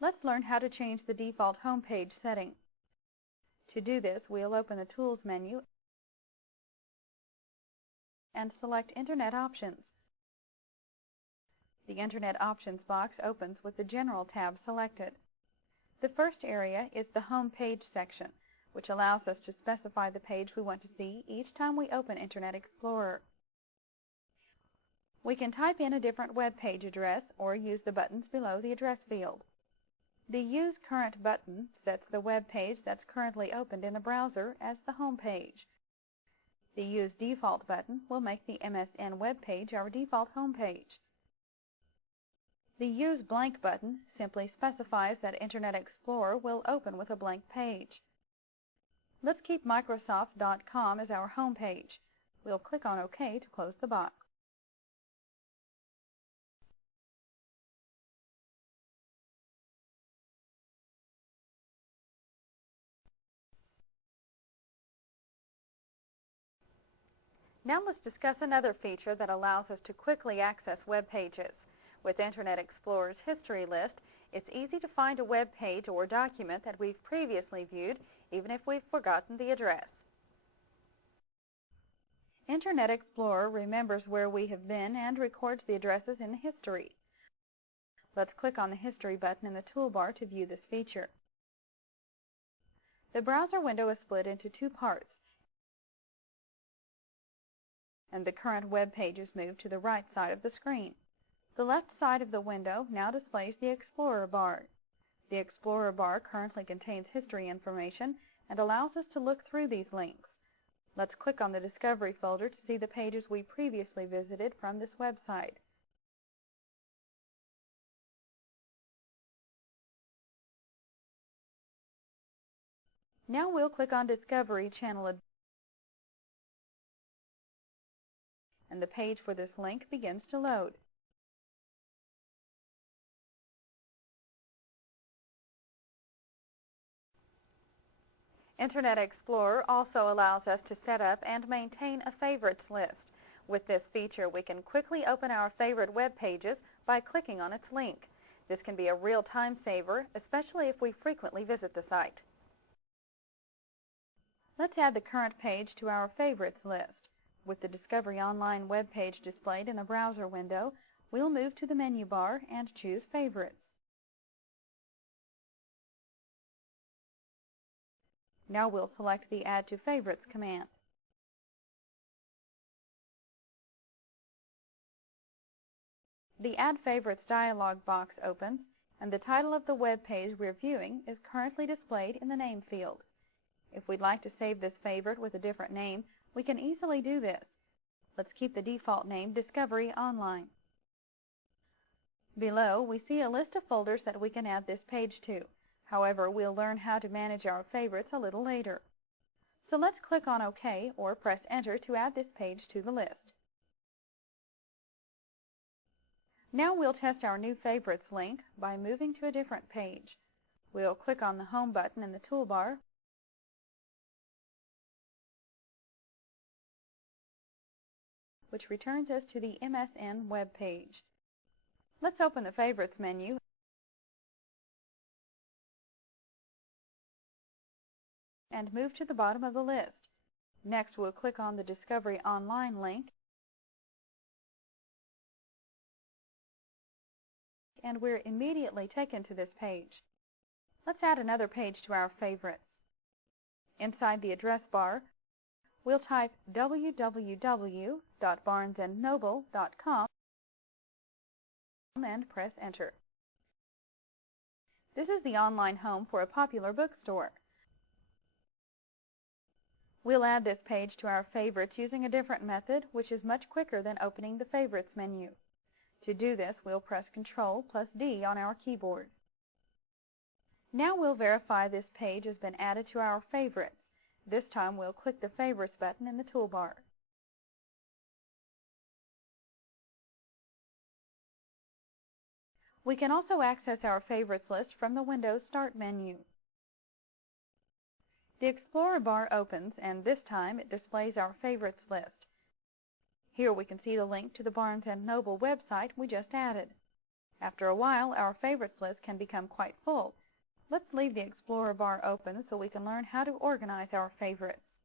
Let's learn how to change the default home page setting. To do this, we'll open the Tools menu and select Internet Options. The Internet Options box opens with the General tab selected. The first area is the Home Page section, which allows us to specify the page we want to see each time we open Internet Explorer. We can type in a different web page address or use the buttons below the address field. The Use Current button sets the web page that's currently opened in the browser as the home page. The Use Default button will make the MSN web page our default home page. The Use Blank button simply specifies that Internet Explorer will open with a blank page. Let's keep Microsoft.com as our home page. We'll click on OK to close the box. Now let's discuss another feature that allows us to quickly access web pages. With Internet Explorer's history list, it's easy to find a web page or document that we've previously viewed, even if we've forgotten the address. Internet Explorer remembers where we have been and records the addresses in history. Let's click on the History button in the toolbar to view this feature. The browser window is split into two parts, and the current web page is moved to the right side of the screen. The left side of the window now displays the Explorer bar. The Explorer bar currently contains history information and allows us to look through these links. Let's click on the Discovery folder to see the pages we previously visited from this website. Now we'll click on Discovery Channel and the page for this link begins to load. Internet Explorer also allows us to set up and maintain a favorites list. With this feature, we can quickly open our favorite web pages by clicking on its link. This can be a real time saver, especially if we frequently visit the site. Let's add the current page to our favorites list. With the Discovery Online web page displayed in the browser window, we'll move to the menu bar and choose Favorites. Now we'll select the Add to Favorites command. The Add Favorites dialog box opens, and the title of the web page we're viewing is currently displayed in the name field. If we'd like to save this favorite with a different name, we can easily do this. Let's keep the default name Discovery Online. Below, we see a list of folders that we can add this page to. However, we'll learn how to manage our favorites a little later. So let's click on OK or press Enter to add this page to the list. Now we'll test our new Favorites link by moving to a different page. We'll click on the Home button in the toolbar, which returns us to the MSN web page. Let's open the Favorites menu and move to the bottom of the list. Next, we'll click on the Discovery Online link, and we're immediately taken to this page. Let's add another page to our favorites. Inside the address bar, we'll type www.barnesandnoble.com and press Enter. This is the online home for a popular bookstore. We'll add this page to our favorites using a different method, which is much quicker than opening the Favorites menu. To do this, we'll press Ctrl+D on our keyboard. Now we'll verify this page has been added to our favorites. This time we'll click the Favorites button in the toolbar. We can also access our favorites list from the Windows Start menu. The Explorer bar opens, and this time it displays our favorites list. Here we can see the link to the Barnes & Noble website we just added. After a while, our favorites list can become quite full. Let's leave the Explorer bar open so we can learn how to organize our favorites.